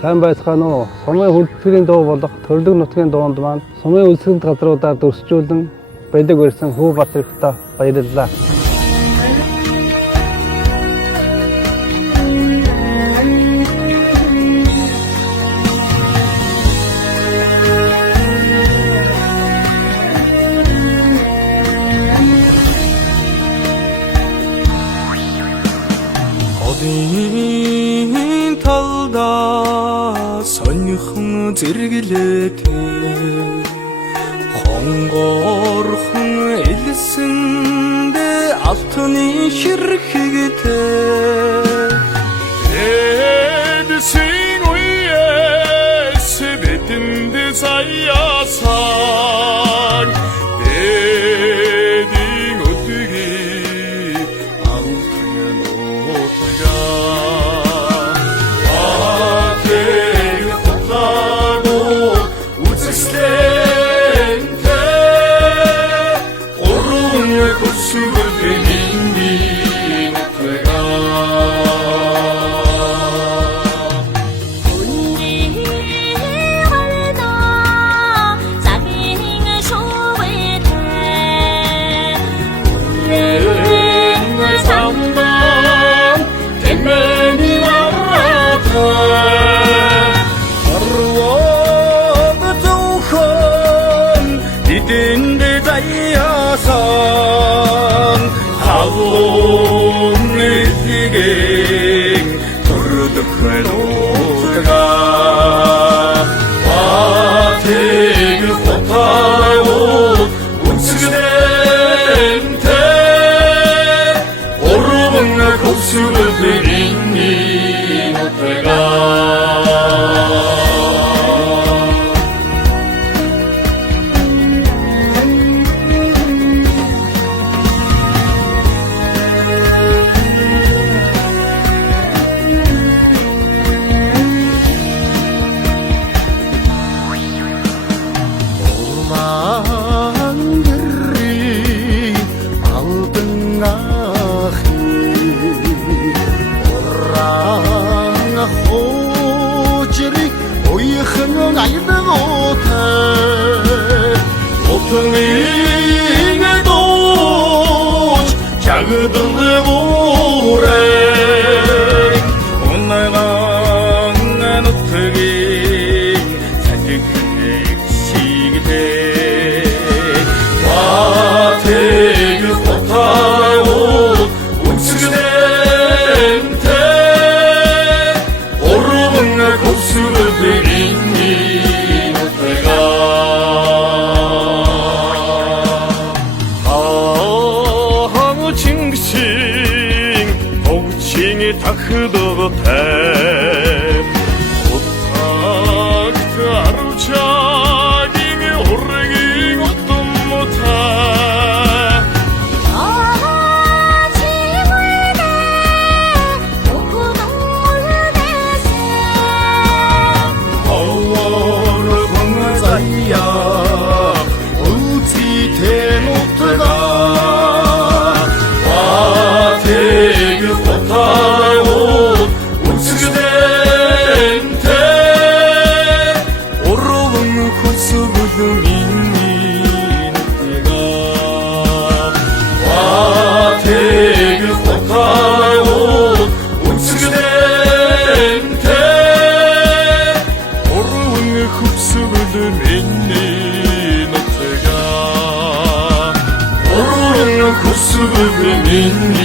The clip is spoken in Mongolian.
Сайн байцгаана уу? Сумын хүндэтгэлийн дуу болох Төрлөг нутгийн дуунд маань сумын үлсгэнд газруудаар дөрсжүүлэн бэлэг барьсан Хүү Батрагтаа баярлалаа. Одын талда сонирхон зэрэглэтэй хонгорхон элсэндээ алтны хэрхэгтэй эдсийн үеэс бидэнд саяасан эдийн өдгийг алтны нутга 이든데 다이아산 하운 느끼게 도르득할 노트가 와태그 호파오 우츠그덴테 오르먹나 kop수를 드린니 노트가 Otungine doç, çağıdını vurek Onlardan ötügin, saçıklık şigdek Vategi kotayot, uçgıdente Orumuna kopsuğu birinni notega takıdığı ter Otakta arıçagini orgin ottum mutar 아침을내 오구동을 내세 어워를 건너자이야 우치 대노트가 와대그 포타요 우츠그덴테 오르봉 코스부드 민니 노트가 와대그 포타요 우츠그덴테 오르봉 코스부드 민니 노트가 오르봉 코스부드 민니